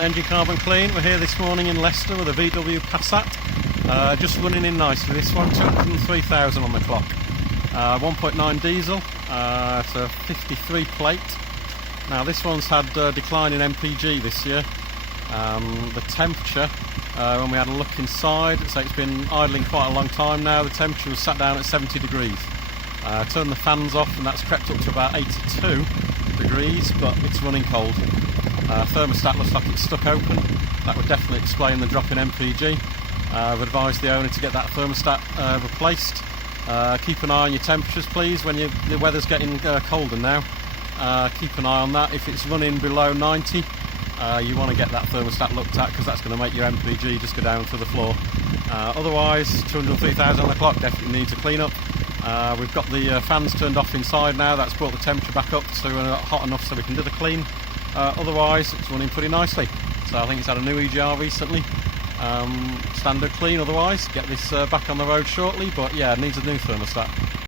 Engine carbon clean. We're here this morning in Leicester with a VW Passat, just running in nicely. This one, 203,000 on the clock, 1.9 diesel, it's a 53 plate. Now this one's had a decline in MPG this year. The temperature, when we had a look inside, so it's been idling quite a long time now. The temperature was sat down at 70 degrees. Turned the fans off and that's crept up to about 82 degrees, but it's running cold. Thermostat looks like it's stuck open. That would definitely explain the drop in MPG. I've advised the owner to get that thermostat replaced. Keep an eye on your temperatures please when the weather's getting colder now. Keep an eye on that. If it's running below 90, you want to get that thermostat looked at, because that's going to make your MPG just go down to the floor. Otherwise, 203,000 on the clock definitely needs a clean up. We've got the fans turned off inside now. That's brought the temperature back up to hot enough so we can do the clean. Otherwise it's running pretty nicely. So I think it's had a new EGR recently. Standard clean otherwise. Get this back on the road shortly, but yeah, it needs a new thermostat.